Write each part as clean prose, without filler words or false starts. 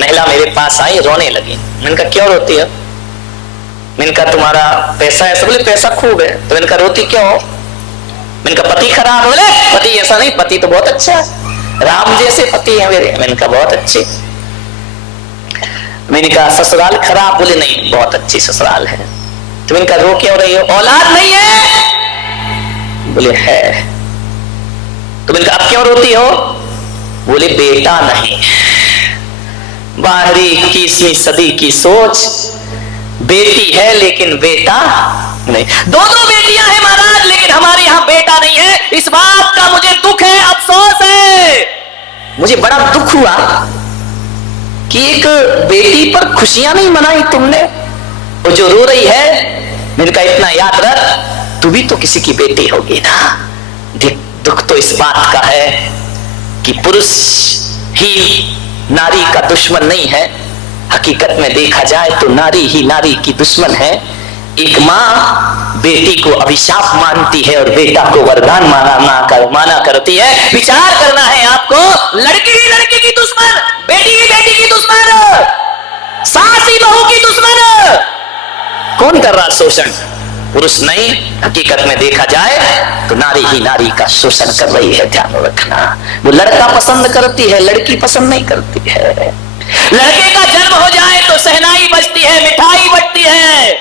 महिला मेरे पास आई, रोने लगी। मैंने कहा क्यों रोती है? मैंने कहा तुम्हारा पैसा है? बोले पैसा खूब है। तो मैंने कहा रोती क्यों हो? मैंने कहा पति खराब। बोले पति ऐसा नहीं, पति तो बहुत अच्छा है, राम जैसे पति है मेरे। मैंने कहा बहुत अच्छे। मैंने कहा ससुराल खराब? बोले नहीं, बहुत अच्छी ससुराल है। तो मैंने कहा रो क्यों रही हो? औलाद नहीं है? बोले है। तो मैंने कहा अब क्यों रोती हो? बोले बेटा नहीं। बाहरी 21वीं सदी की सोच, बेटी है लेकिन बेटा नहीं। दो बेटियां हैं महाराज, लेकिन हमारे यहां बेटा नहीं है। इस बात का मुझे दुख है, अफसोस है। मुझे बड़ा दुख हुआ कि एक बेटी पर खुशियां नहीं मनाई तुमने, और जो रो रही है। मैंने कहा इतना याद रख, तू भी तो किसी की बेटी होगी ना। दुख तो इस बात का है कि पुरुष ही नारी का दुश्मन नहीं है। हकीकत में देखा जाए तो नारी ही नारी की दुश्मन है। एक माँ बेटी को अभिशाप मानती है और बेटा को वरदान माना करती है। विचार करना है आपको, लड़की ही लड़की की दुश्मन, बेटी ही बेटी की दुश्मन, सास ही बहू की दुश्मन। कौन कर रहा शोषण? पुरुष नहीं, हकीकत में देखा जाए तो नारी ही नारी का शोषण कर रही है। ध्यान रखना, वो लड़का पसंद करती है, लड़की पसंद नहीं करती है। लड़के का जन्म हो जाए तो शहनाई बजती है, मिठाई बटती है।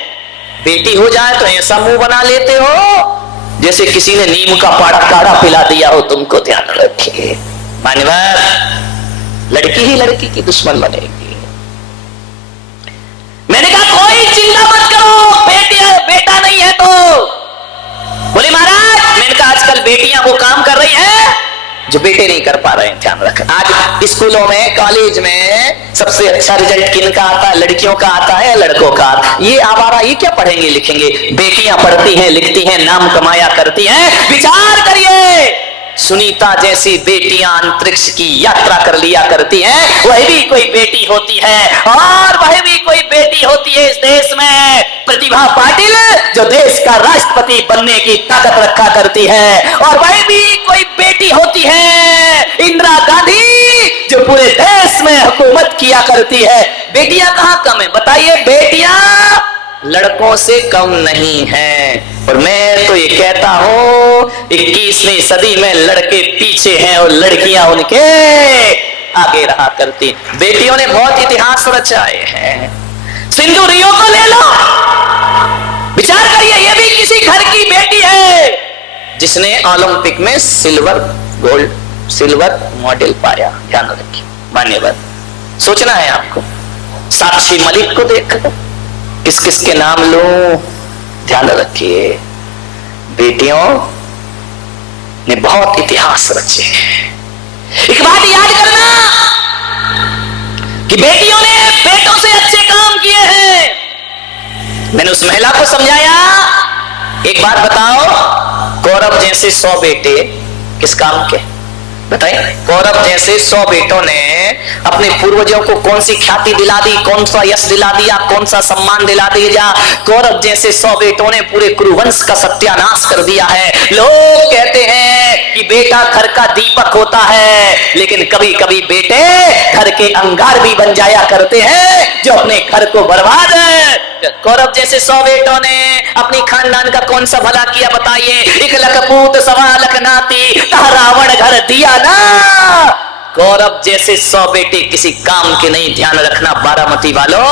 बेटी हो जाए तो ऐसा मुंह बना लेते हो जैसे किसी ने नीम का काढ़ा पिला दिया हो तुमको। ध्यान रखिए मान्यवर, लड़की ही लड़की की दुश्मन बनेगी। मैंने कहा कोई चिंता मत करो, बेटा नहीं है तो। बोले महाराज, मैंने कहा आजकल बेटियां वो काम कर रही हैं जो बेटे नहीं कर पा रहे हैं। ध्यान रखना, आज स्कूलों में कॉलेज में सबसे अच्छा रिजल्ट किनका आता है? लड़कियों का आता है या लड़कों का? ये आवारा ये क्या पढ़ेंगे लिखेंगे? बेटियां पढ़ती हैं, लिखती हैं, नाम कमाया करती हैं। विचार करिए, सुनीता जैसी बेटियां अंतरिक्ष की यात्रा कर लिया करती हैं, वह भी कोई बेटी होती है। और वह भी कोई बेटी होती है इस देश में, प्रतिभा पाटिल, जो देश का राष्ट्रपति बनने की ताकत रखा करती है। और वह भी कोई बेटी होती है इंदिरा गांधी, जो पूरे देश में हुकूमत किया करती है। बेटियां कहां कम है बताइए? बेटियां लड़कों से कम नहीं है। और मैं तो ये कहता हूं 21वीं सदी में लड़के पीछे हैं और लड़कियां उनके आगे रहा करती। बेटियों ने बहुत इतिहास रचाए हैं। सिंधु रियो को ले लो, विचार करिए, ये भी किसी घर की बेटी है जिसने ओलंपिक में सिल्वर मेडल पाया। ध्यान रखिए मान्यवर, सोचना है आपको। साक्षी मलिक को देखो, किस किस के नाम लो, ध्यान रखिए। बेटियों ने बहुत इतिहास रचे। एक बात याद करना कि बेटियों ने बेटों से अच्छे काम किए हैं। मैंने उस महिला को समझाया, एक बात बताओ, कौरव जैसे 100 बेटे किस काम के? बताइए, कौरव जैसे 100 बेटों ने अपने पूर्वजों को कौन सी ख्याति दिला दी, कौन सा यश दिला दिया, कौन सा सम्मान दिला दिया। कौरव जैसे 100 बेटों ने पूरे कुरुवंश का सत्यानाश कर दिया है। लोग कहते हैं कि बेटा घर का दीपक होता है, लेकिन कभी कभी बेटे घर के अंगार भी बन जाया करते हैं जो अपने घर को बर्बाद है। कौरव जैसे 100 बेटों ने अपनी खानदान का कौन सा भला किया बताइए? 1 लख पूत 1.25 लाख नाती, कहा रावण घर दिया ना। कौरव जैसे 100 बेटे किसी काम के नहीं। ध्यान रखना बारामती वालों,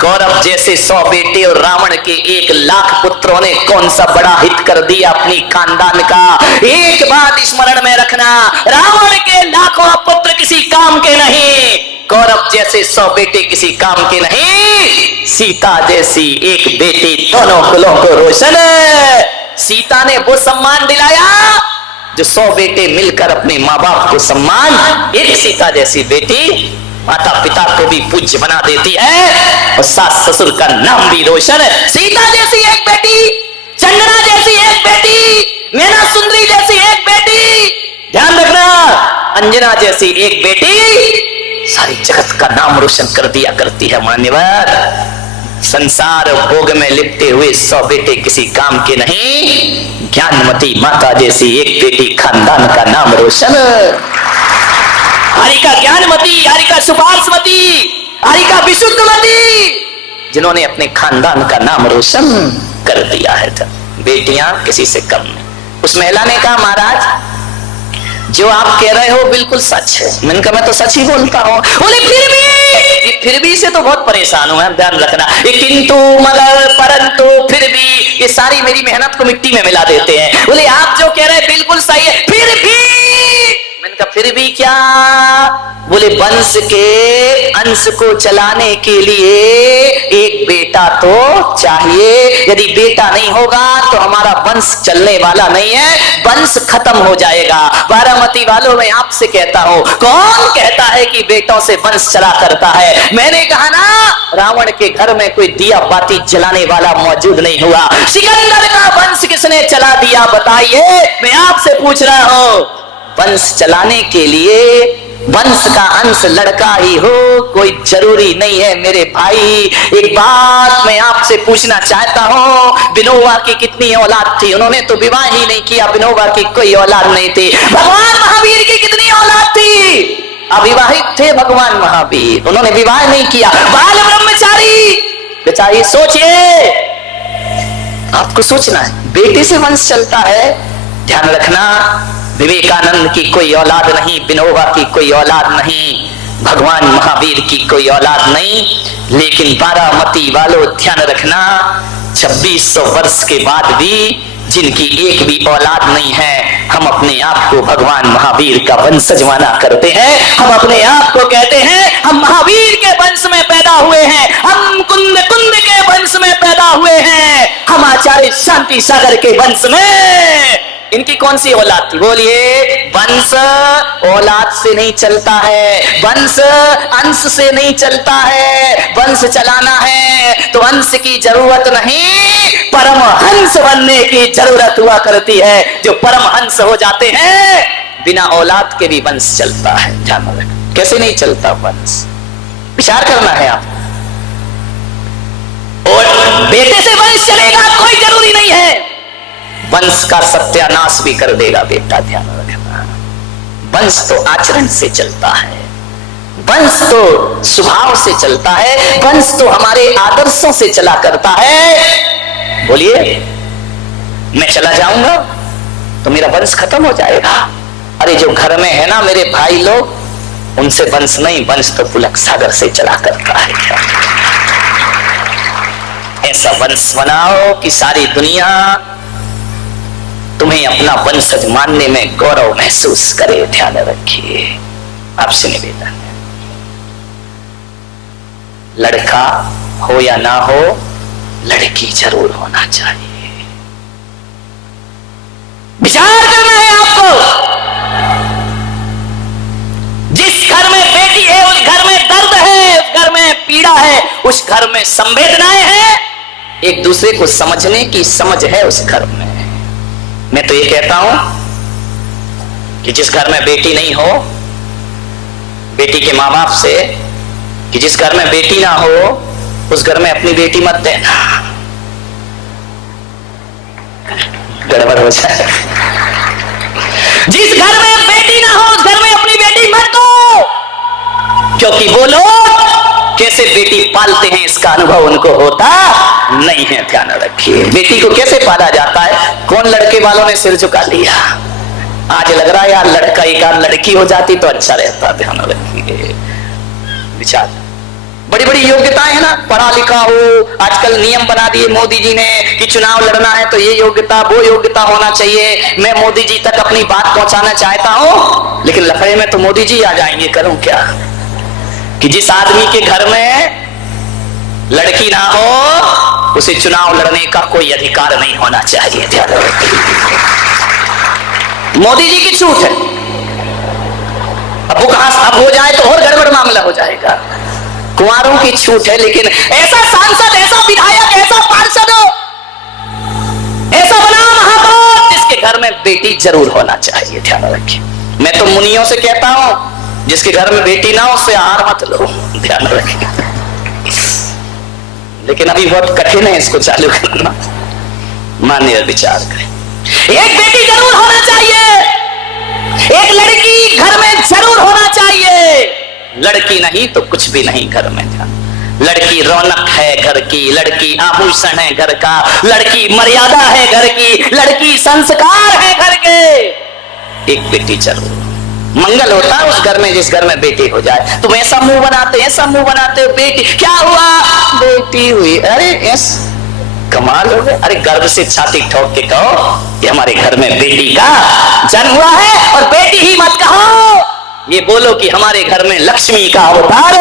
कौरव जैसे 100 बेटे और रावण के 1 लाख पुत्रों ने कौन सा बड़ा हित कर दिया अपनी खानदान का। एक बात स्मरण में रखना, रावण के लाखों पुत्र किसी काम के नहीं, कौरव जैसे 100 बेटे किसी काम के नहीं। सीता जैसी एक बेटी दोनों कुलों को रोशन। सीता ने वो सम्मान दिलाया जो 100 बेटे मिलकर अपने माँ बाप को सम्मान। एक सीता जैसी बेटी माता पिता को भी पूज्य बना देती है और सास ससुर का नाम भी रोशन। सीता जैसी एक बेटी, चंद्रा जैसी एक बेटी, मैना सुंदरी जैसी एक बेटी, ध्यान रखना, अंजना जैसी एक बेटी सारी जगत का नाम रोशन कर दिया करती है। मान्यवर, संसार भोग में लिपटे हुए 100 बेटे किसी काम के नहीं। ज्ञानमती माता जैसी एक बेटी खानदान का नाम रोशन। हारिका ज्ञानमती, हारिका सुपार्श्वती, हारिका विशुद्धमती, जिन्होंने अपने खानदान का नाम रोशन कर दिया है। बेटियां किसी से कम नहीं। उस महिला ने कहा, महाराज जो आप कह रहे हो बिल्कुल सच है। मैंने कहा मैं तो सच ही बोलता हूँ। बोले फिर भी से तो बहुत परेशान हूं, ध्यान रखना। ये किंतु मगर परंतु फिर भी, ये सारी मेरी मेहनत को मिट्टी में मिला देते हैं। बोले आप जो कह रहे हैं बिल्कुल सही है, फिर भी। मैंने कहा फिर भी क्या? बोले वंश के अंश को चलाने के लिए एक बेटा तो चाहिए। यदि बेटा नहीं होगा तो हमारा वंश चलने वाला नहीं है, वंश खत्म हो जाएगा। बारामती वालों, मैं आपसे कहता हूं, कौन कहता है कि बेटों से वंश चला करता है? मैंने कहा ना, रावण के घर में कोई दिया बाती जलाने वाला मौजूद नहीं हुआ। सिकंदर का वंश किसने चला दिया बताइए? मैं आपसे पूछ रहा हूं। वंश चलाने के लिए वंश का अंश लड़का ही हो कोई जरूरी नहीं है मेरे भाई। एक बात मैं आपसे पूछना चाहता हूं, विनोबा की कितनी औलाद थी? उन्होंने तो विवाह ही नहीं किया। विनोबा की कोई औलाद नहीं थी। भगवान महावीर की कितनी औलाद थी? अविवाहित थे भगवान महावीर, उन्होंने विवाह नहीं किया। बाल ब्रह्मचारी बेचारी। सोचिए, आपको सोचना है, बेटे से वंश चलता है। ध्यान रखना, विवेकानंद की कोई औलाद नहीं, विनोबा की कोई औलाद नहीं, भगवान महावीर की कोई औलाद नहीं। लेकिन बारामती वालों ध्यान रखना, 2600 वर्ष के बाद भी जिनकी एक भी औलाद नहीं है, हम अपने आप को भगवान महावीर का वंशज माना करते हैं। हम अपने आप को कहते हैं हम महावीर के वंश में पैदा हुए हैं, हम कुंद के वंश में पैदा हुए हैं, हम आचार्य शांति सागर के वंश में। इनकी कौन सी औलाद थी? बोलिए। वंश औलाद से नहीं चलता है, वंश अंश से नहीं चलता है। वंश चलाना है तो अंश की जरूरत नहीं, परम हंस बनने की जरूरत हुआ करती है। जो परम हंस हो जाते हैं, बिना औलाद के भी वंश चलता है। ध्यान रखें, कैसे नहीं चलता वंश, विचार करना है आप। और बेटे से वंश चलेगा कोई जरूरी नहीं है, वंश का सत्यानाश भी कर देगा बेटा। ध्यान रखना, वंश तो आचरण से चलता है, वंश तो स्वभाव से चलता है, वंश तो हमारे आदर्शों से चला करता है। बोलिए, मैं चला जाऊंगा तो मेरा वंश खत्म हो जाएगा। अरे जो घर में है ना मेरे भाई लोग, उनसे वंश नहीं, वंश तो पुलक सागर से चला करता है। ऐसा वंश बनाओ कि सारी दुनिया तुम्हें अपना वंशज मानने में गौरव महसूस करे। ध्यान रखिए, आपसे निवेदन है, लड़का हो या ना हो, लड़की जरूर होना चाहिए। विचार करना है आपको। जिस घर में बेटी है उस घर में दर्द है, उस घर में पीड़ा है, उस घर में संवेदनाएं हैं, एक दूसरे को समझने की समझ है उस घर में। मैं तो ये कहता हूं कि जिस घर में बेटी नहीं हो, बेटी के माँ बाप से कि जिस घर में बेटी ना हो उस घर में अपनी बेटी मत देना, गड़बड़ हो जाए। जिस घर में बेटी ना हो उस घर में अपनी बेटी मत दो, क्योंकि वो लोग कैसे बेटी पालते हैं इसका अनुभव उनको होता नहीं है। ध्यान रखिए, बेटी को कैसे पाला जाता है, कौन लड़के वालों ने सिर झुका लिया। आज लग रहा है यार लड़का एक आध लड़की हो जाती तो अच्छा रहता। ध्यान रखिए, विचार, बड़ी बड़ी योग्यताएं है ना, पढ़ा लिखा हो। आजकल नियम बना दिए मोदी जी ने कि चुनाव लड़ना है तो ये योग्यता वो योग्यता होना चाहिए। मैं मोदी जी तक अपनी बात पहुंचाना चाहता हूं, लेकिन लफड़े में तो मोदी जी आ जाएंगे। करूं क्या कि जिस आदमी के घर में लड़की ना हो उसे चुनाव लड़ने का कोई अधिकार नहीं होना चाहिए। ध्यान रखिए, मोदी जी की छूट है। अब वो अब हो जाए तो और गड़बड़ मामला हो जाएगा। कुंवारों की छूट है, लेकिन ऐसा सांसद, ऐसा विधायक, ऐसा पार्षद, ऐसा बना महापौर जिसके घर में बेटी जरूर होना चाहिए। ध्यान रखिए, मैं तो मुनियों से कहता हूं जिसके घर में बेटी ना हो उससे आहार मत लो। ध्यान रखिए, लेकिन अभी बहुत कठिन है इसको चालू करना। मान्य विचार करें, एक बेटी जरूर होना चाहिए। एक लड़की घर में जरूर होना चाहिए, लड़की नहीं तो कुछ भी नहीं घर में। लड़की रौनक है घर की, लड़की आभूषण है घर का, लड़की मर्यादा है घर की, लड़की संस्कार है घर के। एक बेटी जरूर, मंगल होता है उस घर में जिस घर में बेटी हो जाए। तुम ऐसा मुंह बनाते, ऐसा मुंह बनाते हो, बेटी क्या हुआ, बेटी हुई, अरे यस कमाल हो गए। अरे गर्व से छाती ठोक के कहो कि हमारे घर में बेटी का जन्म हुआ है, और बेटी ही मत कहो, ये बोलो कि हमारे घर में लक्ष्मी का अवतार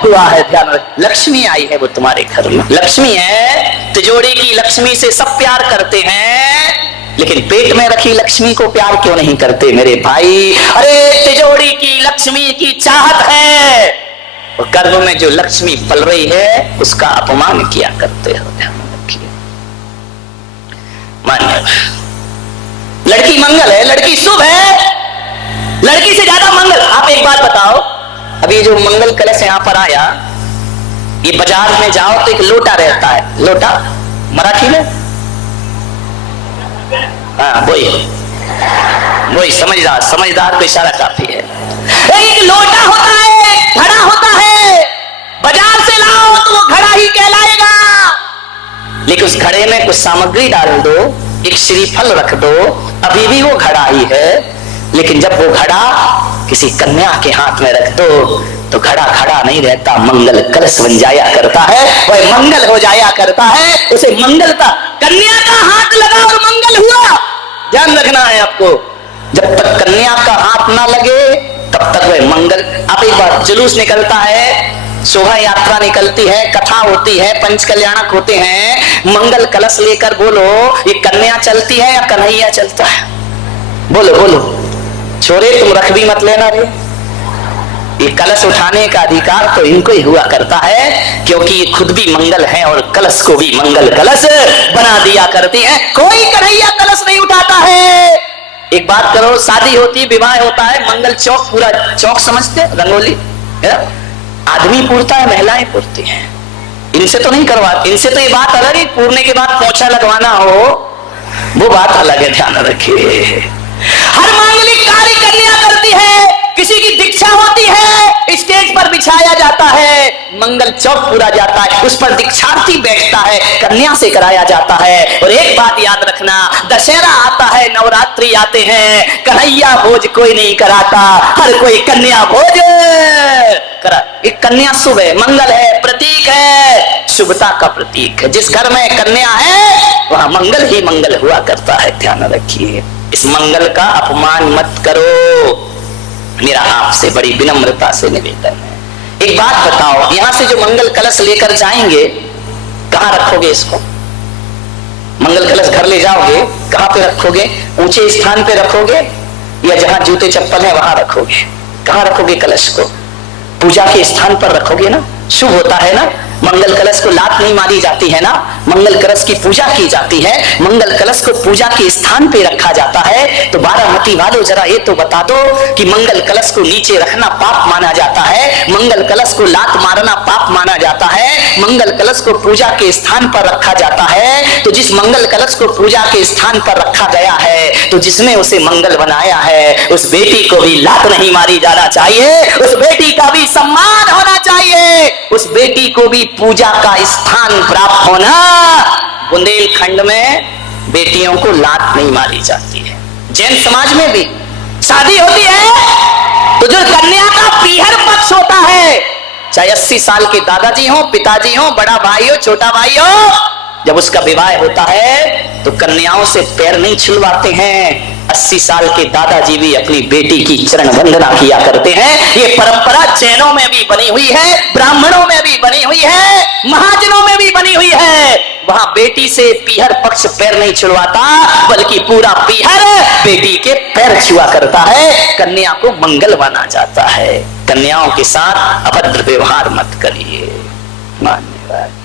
हुआ है। ध्यान रखो, लक्ष्मी आई है वो तुम्हारे घर में। लक्ष्मी है, तिजोरी की लक्ष्मी से सब प्यार करते हैं, लेकिन पेट में रखी लक्ष्मी को प्यार क्यों नहीं करते मेरे भाई? अरे तिजोरी की लक्ष्मी की चाहत है, और गर्भ में जो लक्ष्मी पल रही है उसका अपमान किया करते हो। ध्यान रखिए, मान्य लड़की मंगल है, लड़की शुभ है, लड़की से ज्यादा मंगल। आप एक बात बताओ, अभी जो मंगल कलश यहां पर आया, ये बाजार में जाओ तो एक लोटा रहता है, लोटा मराठी में, हाँ वही समझदार, समझदार को इशारा काफी है। एक लोटा होता है, घड़ा होता है, बाजार से लाओ तो वो घड़ा ही कहलाएगा, लेकिन उस घड़े में कुछ सामग्री डाल दो, एक श्रीफल रख दो, अभी भी वो घड़ा ही है। लेकिन जब वो घड़ा किसी कन्या के हाथ में रख दो तो घड़ा खड़ा नहीं रहता, मंगल कलश बन जाया करता है, वह मंगल हो जाया करता है। उसे मंगलता, कन्या का हाथ लगा और मंगल हुआ, ध्यान रखना है आपको। जब तक कन्या का हाथ ना लगे तब तक वह मंगल। आप एक बार जुलूस निकलता है, शोभा यात्रा निकलती है, कथा होती है, पंच कल्याणक होते हैं, मंगल कलश लेकर बोलो ये कन्या चलती है या कन्हैया चलता है? बोलो बोलो छोरे, तुम रख भी मत लेना रे, ये कलश उठाने का अधिकार तो इनको ही हुआ करता है, क्योंकि ये खुद भी मंगल है और कलश को भी मंगल कलश बना दिया करती है। कोई कन्हैया कलश नहीं उठाता है। एक बात करो, शादी होती, विवाह होता है, मंगल चौक, पूरा चौक समझते, रंगोली आदमी पूरता है, महिलाएं पूरती हैं, इनसे तो नहीं करवाते। इनसे तो ये बात अलग है, पूरने के बाद पोछा लगवाना हो वो बात अलग है, ध्यान रखिए। हर मांगलिक कार्य कन्या करती है, किसी की दीक्षा होती है, स्टेज पर बिछाया जाता है, मंगल चौक पूरा जाता है, उस पर दीक्षार्थी बैठता है, कन्या से कराया जाता है। और एक बात याद रखना, दशहरा आता है, नवरात्रि आते हैं, कन्हैया भोज कोई नहीं कराता, हर कोई कन्या भोज करा। एक कन्या शुभ है, मंगल है, प्रतीक है, शुभता का प्रतीक है। जिस घर में कन्या है वहां मंगल ही मंगल हुआ करता है, ध्यान रखिए। इस मंगल का अपमान मत करो, मेरा आपसे बड़ी विनम्रता से निवेदन है। एक बात बताओ, यहां से जो मंगल कलश लेकर जाएंगे कहां रखोगे इसको? मंगल कलश घर ले जाओगे, कहां पे रखोगे? ऊंचे स्थान पे रखोगे या जहां जूते चप्पल है वहां रखोगे? कहां रखोगे कलश को? पूजा के स्थान पर रखोगे ना, शुभ होता है ना। मंगल कलश को लात नहीं मारी जाती है ना, मंगल कलश की पूजा की जाती है, मंगल कलश को पूजा के स्थान पे रखा जाता है। तो बारामती वालों जरा ये तो बता दो कि मंगल कलश को नीचे रखना पाप माना जाता है, मंगल कलश को लात मारना पाप माना जाता है, मंगल कलश को पूजा के स्थान पर रखा जाता है। तो जिस मंगल कलश को पूजा के स्थान पर रखा गया है, तो जिसने उसे मंगल बनाया है, उस बेटी को भी लात नहीं मारी जाना चाहिए, उस बेटी का भी सम्मान होना चाहिए, उस बेटी को भी पूजा का स्थान प्राप्त होना। बुंदेलखंड में बेटियों को लात नहीं मारी जाती है। जैन समाज में भी शादी होती है तो जो कन्या का पीहर पक्ष होता है, चाहे 80 साल के दादाजी हो, पिताजी हो, बड़ा भाई हो, छोटा भाई हो, जब उसका विवाह होता है तो कन्याओं से पैर नहीं छुलवाते हैं। 80 साल के दादाजी भी अपनी बेटी की चरण वंदना किया करते हैं। ये परंपरा जैनों में भी बनी हुई है, ब्राह्मणों में भी बनी हुई है, महाजनों में भी बनी हुई है। वहां बेटी से पीहर पक्ष पैर नहीं छुड़वाता, बल्कि पूरा पीहर बेटी के पैर छुआ करता है। कन्या को मंगल माना जाता है। कन्याओं के साथ अभद्र व्यवहार मत करिए। मान्यवाद।